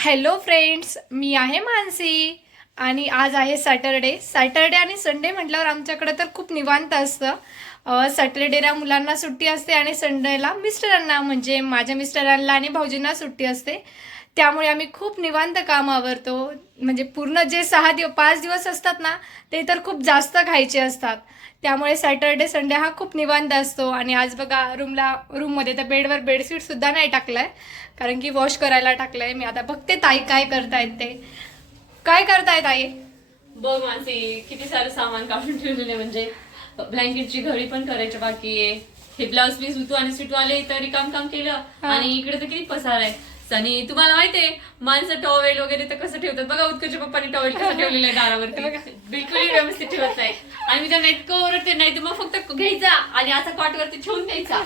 Hello friends मी आहे मानसी. आणि आज आहे सॅटरडे. सॅटरडे आणि संडे म्हटल्यावर आमच्याकडे तर खूप निवांत असतं. सॅटरडेला मुलांना सुट्टी असते आणि संडेला मिस्टरांना म्हणजे माझ्या मिस्टरांना आणि भाऊजींना सुट्टी असते. त्यामुळे आम्ही खूप निवांत काम आवरतो म्हणजे पूर्ण जे सहा दिवस पाच दिवस असतात ना ते तर खूप जास्त खायचे असतात. त्यामुळे सॅटरडे संडे हा खूप निवांत असतो. आणि आज बघा रूमला रूममध्ये तर बेडवर बेडशीट सुद्धा नाही टाकलाय. कारण की वॉश करायला टाकलंय. मी आता बघते ताई काय करतायत ते. काय करतायत ताई बघ मानसी किती सारं सामान काढून ठेवलेलं आहे. म्हणजे ब्लँकेटची घडी पण करायची बाकी आहे. हे ब्लाऊज पीस उतू आणि सुटू आले तरी काम काम केलं. आणि इकडे तर किती पसार आहे. आणि तुम्हाला माहितीये माणसं टॉवेल वगैरे तर कसं ठेवतात? बघा उत्कर्ष पप्पानी टॉवेल कसं ठेवलेलं आहे दारावरती. बिलकुल व्यवस्थित ठेवत नाही. आणि मी त्यांना इतकं ओरडते नाही तर मग फक्त घ्यायचा आणि असा कॉटवरती ठेवून द्यायचा.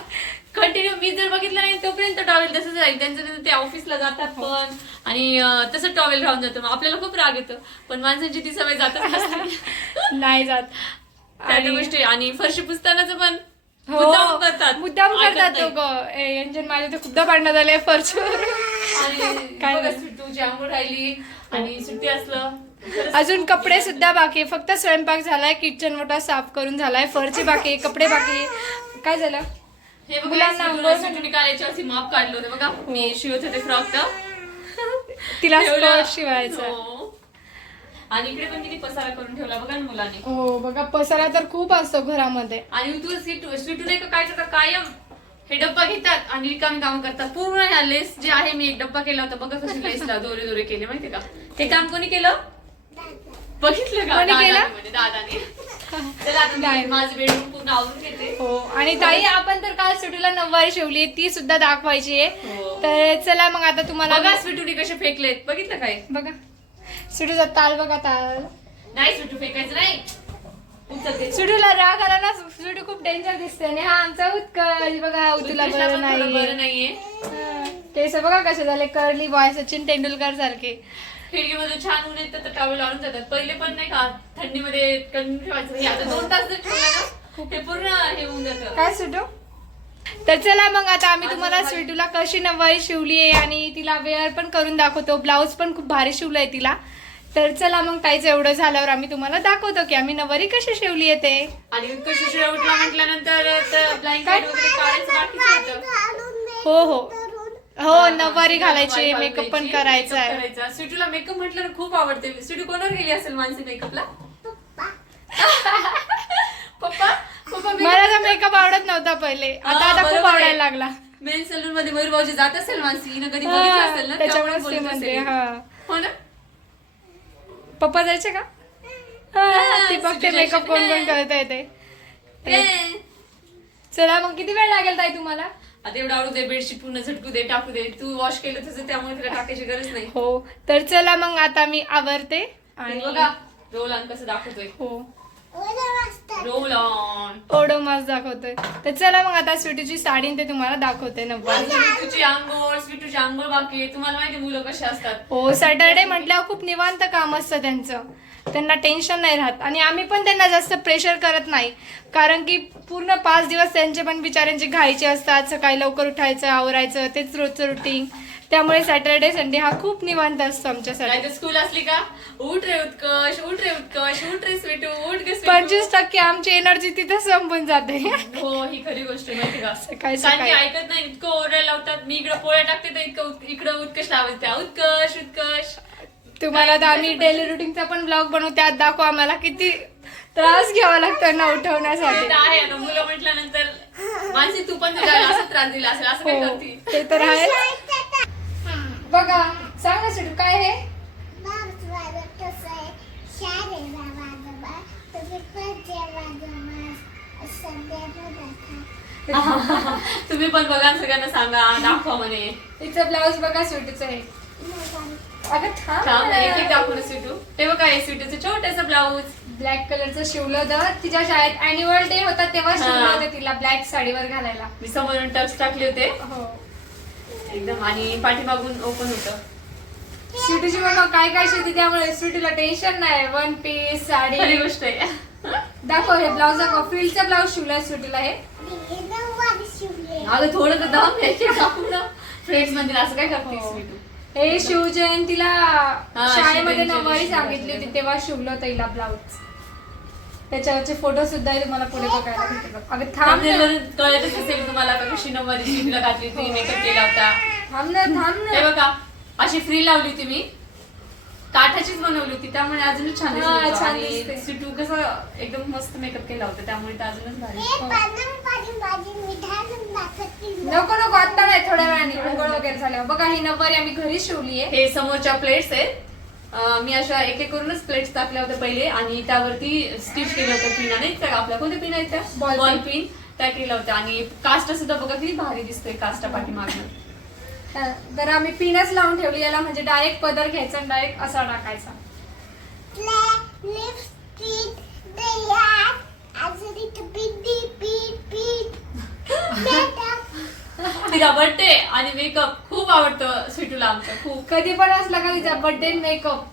कंटिन्यू मी जर बघितलं नाही तोपर्यंत टॉवेल तसंच राहील. त्यांचं ते ऑफिसला जातात पण आणि तसं टॉवेल राहून जातं. मग आपल्याला खूप राग येतो. पण माणसांची ती सवय जातच नसते. नाही जात. त्या गोष्टी आणि फरशी पुसतानाच पण हो मुद्दाम करतात मुद्दाम ऐकत करतात नाही. तर खूपदा भांडणं झाले फरशीवर आणि काय बघा नाही. सुट्टूची आंघोळ राहिली आणि सुट्टी असलं खरंच अजून कपडे सुद्धा बाकी आहे. फक्त स्वयंपाक झालाय किचन मोठा साफ करून झालाय फरची बाकी आहे, कपडे बाकी आहे. काय झालं हे बघा मुलांना आंघोळ माप काढलं होतं बघा मी शिवत होते फ्रॉक तिला ठेवलं. स्कर्ट शिवायचा हो. आणि इकडे पण किती पसारा करून ठेवला बघा ना मुलांनी. हो बघा पसारा तर खूप असतो घरामध्ये. आणि तू सीटू सीटू नाही का काय करतात? कायम हे डब्बा घेतात आणि रिकामी काम करतात. पूर्ण ह्या लेस जे आहे मी एक डब्बा केला होता. बघा कशी लेसला दोरे दोरे केले माहितीये का? ते काम कोणी केलं? बघितलं का? कोणी केलं? दादाने म्हणे, दादाने. चला आता मी. माझं बेडरूम पूर्ण आवरून घेते. हो आणि ताई आपण तर काल सुटीला नऊवारी शिवली ती सुद्धा दाखवायची आहे. हो. तर चला मग आता तुम्हाला बघा स्वीटूने कसे फेकलेत. बघितलं काय? बघा. सुटूचा ताल बघा ताल नाही स्वीटू फेकायचं नाही. उचलते सुटूला राग आला ना सुटू खूप डेंजर दिसते आणि हा आमचा उत्कर्ष बघा तुला बरं पण थोडं बरं नाही नाहीये केस बघा कसे झाले कर्ली बॉय सचिन तेंडुलकर सारखे. खिडकीमधून छान ऊन येतं तर टॉवेल लावून जातात. पहिले पण नाही का थंडीमध्ये कंटिन्यू ठेवायचं. हे आता दोन तास जर ठेवलं ना हे पूर्ण हे होऊन जातं. काय सुटू तर चला मग आता आम्ही तुम्हाला स्वीटूला कशी नवारी शिवली आहे आणि तिला वेअर पण करून दाखवतो. ब्लाऊज पण खूप भारी शिवलंय तिला. तर चला मग ताईचं एवढं झाल्यावर आम्ही तुम्हाला दाखवतो की आम्ही नवारी कशी शिवली आहे ते. आणि शिळा उठला म्हटल्यानंतर ब्लँकेट वगैरे काढायचं बाकीच होतं. हो हो. हो नवारी घालायची मेकअप पण करायचा आहे. करायचा. स्वीटूला मेकअप म्हटलं खूप आवडते. स्वीटू कोणावर गेली असेल मानसी मेकअपला पप्पा पप्पा makeup- मला तर मेकअप आवडत नव्हता पहिले. आता आता खूप बरोबर आहे. आवडायला लागला. मेन सलून मध्ये मयूर भाऊजी जात असेल मानसी हिनं कधी बघितलं असेल ना त्याच्यामुळेच त्यामुळे ते बोलत म्हणते असेल. हा. हो ना? पप्पा जायचे का? हा, ती बघते मेकअप कोण कोण. करता येते ए. चला मग किती वेळ लागेल ताई तुम्हाला? आता एवढं आवडू दे बेडशीट पूर्ण झटकू दे टाकू दे. तू वॉश केलं तुझं त्यामुळे तुला टाकायची गरज नाही. हो तर चला मग आता मी आवरते आणि आणि बघा रोल ऑन कसं दाखवतोय. हो. Roll on. ओढो मास दाखवतोय. तर चला मग आता स्वीटीची साडी ते तुम्हाला दाखवते नव्वद तुझी आंघोळ स्वीटूची आंघोळ बाकी आहे. तुम्हाला माहिती मुलं कशी असतात. हो सॅटरडे म्हटल्यावर खूप निवांत काम असतं त्यांचं. त्यांना टेन्शन नाही राहत. आणि आम्ही पण त्यांना जास्त प्रेशर करत नाही. कारण की पूर्ण पाच दिवस त्यांचे पण बिचाऱ्यांचे घाईचे असतात. सकाळी लवकर उठायचं आवरायचं तेच रोजचं रुटीन त्यामुळे सॅटरडे संडे हा खूप निवांत असतो आमच्यासाठी. स्कूल असली का? उठ रे उत्कर्ष उठ रे उत्कर्ष उठ रे स्वीटू उठ गे स्वीटू. पंचवीस टक्के आमची एनर्जी तिथे संपून जाते. हो ही खरी गोष्ट आहे माहिती का? सकाळी- कारण की सकाळी. ऐकत नाही इतकं ओरडायला लावतात. मी इकडं पोळ्या टाकते तर इतकं उत- इकडं उत्कर्ष लावायचं त्या. उत्कर्ष उत्कर्ष. तुम्हाला तर आम्ही डेली रुटीनचा पण ब्लॉग बनवू त्यात दाखव आम्हाला किती त्रास घ्यावा लागतो ना ते उठवण्यासाठी आहे आता. मुलं म्हटल्यानंतर मानसी तू पण असं त्रास दिला असेल असं काय हो करते? ते तर आहे बघा सांग ना सुटू काय हे तुम्ही पण बघा सगळ्यांना सांगा दाखवा म्हणे. तिचं ब्लाऊज बघा सुटूचं आहे. अगं थांब एक एक थांब दाखवून स्वीटू ते बघा हे स्वीटूचं छोटस ब्लाऊज ब्लॅक कलरचं शिवलं होतं. तिच्या शाळेत अॅन्युअल डे होता तेव्हा शिवलं. होतं तिला ब्लॅक साडीवर घालायला. मी समोरून टक्स टाकले होते. हो. एकदम. आणि पाठीमागून ओपन होतं. स्वीटूची मम्मा काय काय शिवते त्यामुळे स्वीटूला टेन्शन नाही. One piece sari. खरी गोष्ट आहे. दाखव हे ब्लाऊज दाखव. फ्रिलचा ब्लाऊज शिवलाय स्वीटूला हे. अगं थोडं तर दम घ्यायचे फ्रेंड्स मंदिर असं काय करते हो. स्वीटू हे शिवजयंतीला शाळेमध्ये शिवला सांगितली होती होता. तेव्हा शिवलं तिला ब्लाऊज त्याच्यावरचे फोटो सुद्धा तुम्हाला पुढे बघायला भेटेल बघ. अगं थांब ना. कळतच असेल तुम्हाला का कशी नऊवारी शिवला घातली होती मेकअप केला होता. थांब ना थांब हे ना बघा अशी फ्री लावली होती मी. काठाचीच बनवली होती त्यामुळे अजूनच छान दिसत हा, होतं. छान आणि. सिटू कसं एकदम मस्त मेकअप केला होता त्यामुळे ते अजूनच भारी. नको नको आता नाही थोड्या वेळाने. वगैरे झाल्यावर. बघा ही नऊवारी आम्ही घरी शिवली आहे हे समोरच्या प्लेट्स आहेत. मी अशा एक एक करूनच प्लेट्स टाकल्या होत्या पहिले आणि त्यावरती स्टिच केल्या होत्या पिना नाही त्या आपल्या कोणत्या पिन आहेत त्या? बॉल. पिन त्या केल्या होत्या आणि कास्टा सुद्धा बघा किती भारी दिसतोय कास्टा पाठीमागनं. तर आम्ही पिनच लावून ठेवली याला म्हणजे डायरेक्ट पदर घ्यायचा आणि डायरेक्ट असा टाकायचा. तिला बर्थडे आणि मेकअप खूप आवडतं स्वीटूला आमचं खूप. कधी पण असला का तिचा बर्थडे मेकअप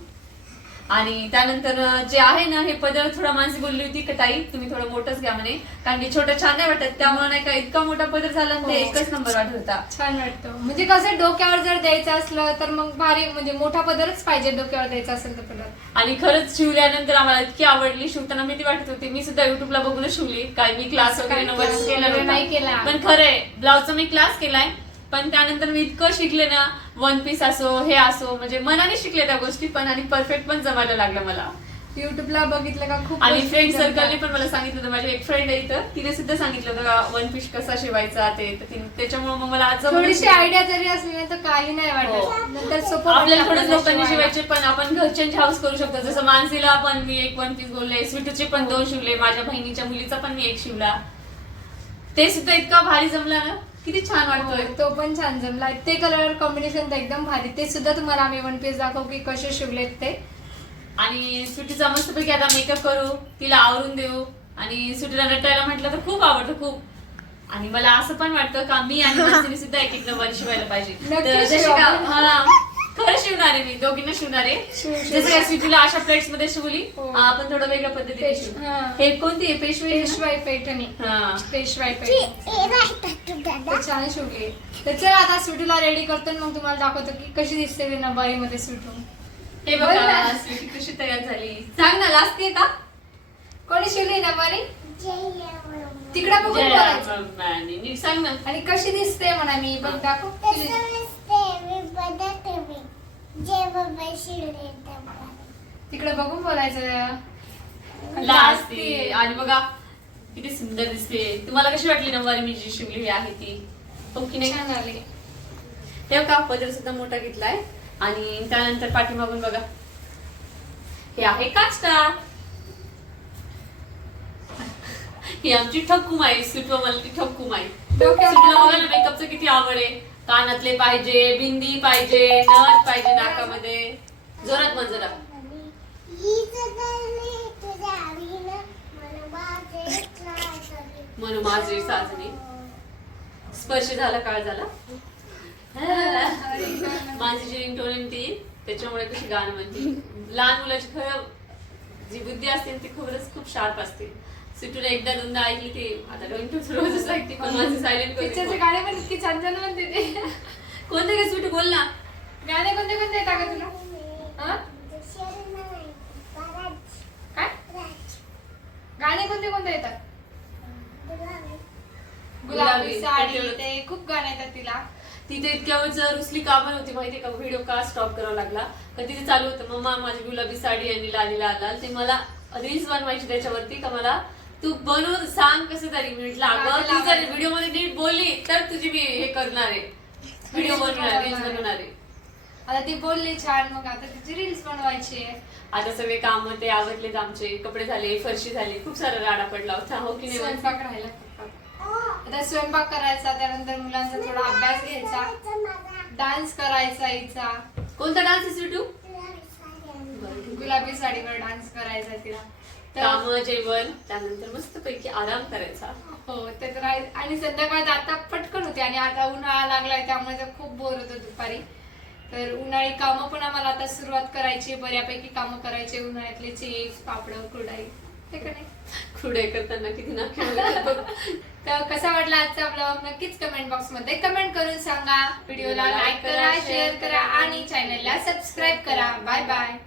आणि त्यानंतर जे आहे ना हे पदर थोडा माणसी बोलली होती का ताई तुम्ही थोडं मोठंच घ्या म्हणे कारण की छोटं छान नाही वाटत. त्यामुळे नाही का इतका मोठा पदर झाला ते हो. एकच नंबर वाटत होता. छान वाटतं. म्हणजे कसं डोक्यावर जर द्यायचं असलं तर मग भारी म्हणजे मोठा पदरच पाहिजे डोक्यावर द्यायचा असेल तर पदर. आणि खरंच शिवल्यानंतर आम्हाला इतकी आवडली शिवताना भीती वाटत होती. मी सुद्धा युट्यूबला बघूनच शिवली काय मी क्लास वगैरे केला? नव्हता. नाही केला. पण खरंय ब्लाऊजचा मी क्लास केलाय. पण त्यानंतर मी इतकं शिकले ना वन पीस असो हे असो म्हणजे मनाने शिकले त्या गोष्टी पण आणि परफेक्ट पण जमायला लागलं मला युट्यूबला बघितलं का खूप आणि फ्रेंड. सर्कलने पण मला सांगितलं होतं माझी एक फ्रेंड आहे इथं तिने सुद्धा सांगितलं होतं का वन पीस कसा शिवायचा ते तर त्याच्यामुळे मग मला आज थोडीशी. आयडिया जरी असली ना तर काही नाही वाटत हो. नंतर सोपं आपल्याला थोडंच लोकांनी. शिवायचे पण आपण घरच्यांची हाऊस करू शकतो जसं मानसीला पण मी एक वन पीस बोलले स्वीटूचे पण दोन शिवले माझ्या बहिणीच्या मुलीचा पण मी एक शिवला ते सुद्धा इतका भारी जमला ना किती छान वाटतोय. हो, तो पण छान जमला. ते कलर कॉम्बिनेशन तर एकदम भारी. ते सुद्धा तुम्हाला आम्ही वन पीस दाखवू की कसे शिवलेत ते. आणि सुटीचा मस्तपैकी आता मेकअप करू. तिला आवरून देऊ. आणि सुटीला नटायला म्हटलं तर खूप आवडतं खूप. आणि मला असं पण वाटतं का मी आणि सुद्धा एक एक नवारी शिवायला पाहिजे. तर जसे. का हा. शिवणार आहे मी दोघींना शिवणार आहे शिव, शिव. जसं काय स्वीटीला अशा प्लेट्समध्ये शिवली हो. आपण थोडं वेगळ्या पद्धतीने पेश- शिवू. हा. हे कोणती आहे पेशवी आहे ना? पेशवाई पैठणी हा पेशवाई पैठणी ते छान शिवले तर चला आता सुटूला रेडी करतो आणि मग तुम्हाला दाखवतो की कशी दिसते ते नबारी मध्ये सुटून हे बोल बघा ना. स्वीटी कशी तयार झाली सांग ना लास्ट का कोणी शिवली नबारी तिकडे बघून जय बोलायचं अम्मानी. नीट सांग ना आणि कशी दिसते म्हणा मी बघ दाखव तिकडे बघून बोलायचं लास्ट. ती आणि बघा किती सुंदर दिसते. तुम्हाला कशी वाटली नऊवारी मी जी शिवली आहे ती? हो की नाही? छान आली तेव्हा का? पदर सुद्धा मोठा घेतलाय. आणि त्यानंतर पाठीमागून बघा. हे आहे काष्टा ही आमची ठक्कूम आहे सुटवा मला ती ठक्कूम आहे डोक्यावर सुटला बघा ना मेकअपचं किती आवड आहे. कानातले पाहिजे बिंदी पाहिजे नथ पाहिजे नाकामध्ये. जोरात म्हण जरा म्हणून माझी साजणी. स्पर्श झाला काळ झाला? माझी जी रिंगटोन ती त्याच्यामुळे कशी गाणं म्हणते. लहान मुलाची खरं जी बुद्धी असते ती खरंच खूप शार्प असते. सिटूला एकदा दोनदा ऐकली ती आता रिंगटोन रोजच ऐकते पण माझी सायलेंट पिक्चरचे गाणे पण इतके छान छान म्हणते ते. कोणते काय सुटू? बोल ना. गाणे कोणते कोणते येतात का तुला? हा? काय? गाणे कोणते कोणते येतात गुलाबी गुलाबी, साडी. ते खूप गाणे येतात तिला. तिथे इतक्या वेळ जर रुसली का पण होती माहितीये का? व्हिडिओ का स्टॉप करावा लागला? तर तिथे चालू होतं मम्मा माझी गुलाबी साडी आणि लाली लाल लाल. ते मला रील्स बनवायची त्याच्यावरती का मला तू बनवून सांग कसं तरी. मी म्हटलं अगं तू जर व्हिडिओमध्ये नीट बोलली तर तुझी मी हे करणार आहे. व्हिडिओ बनवणार रील्स बनवणार आहे. आता ती बोलली छान मग आता तिची रील्स बनवायची आहे. आता सगळे काम ते आवडलेत आमचे कपडे झाले फरशी झाली खूप सारा राडा पडला होता हो की नाही स्वयंपाक राहिला. आता स्वयंपाक करायचा त्यानंतर मुलांचा थोडा अभ्यास घ्यायचा. डान्स करायचा हिचा. कोणता डान्स आहे सुटू? गुलाबी साडीवर डान्स करायचा तिला. काम जेवण त्यानंतर मस्त पैकी आराम करायचा. हो ते तर आहे. आणि संध्याकाळ आता पटकन होते आणि आता उन्हाळा लागलाय त्यामुळे तर खूप बोर होतं दुपारी. तर उन्हाळी कामं पण आम्हाला आता सुरुवात करायची बऱ्यापैकी कामं करायचे उन्हाळ्यातले चिप्स पापड कुरडाई. हे का नाही? खुडे करताना किती बघ. तर कसा वाटला आजचा ब्लॉग नक्कीच कमेंट बॉक्समध्ये कमेंट करून सांगा. व्हिडिओला लाईक करा शेअर करा आणि चॅनलला सबस्क्राईब करा. Bye bye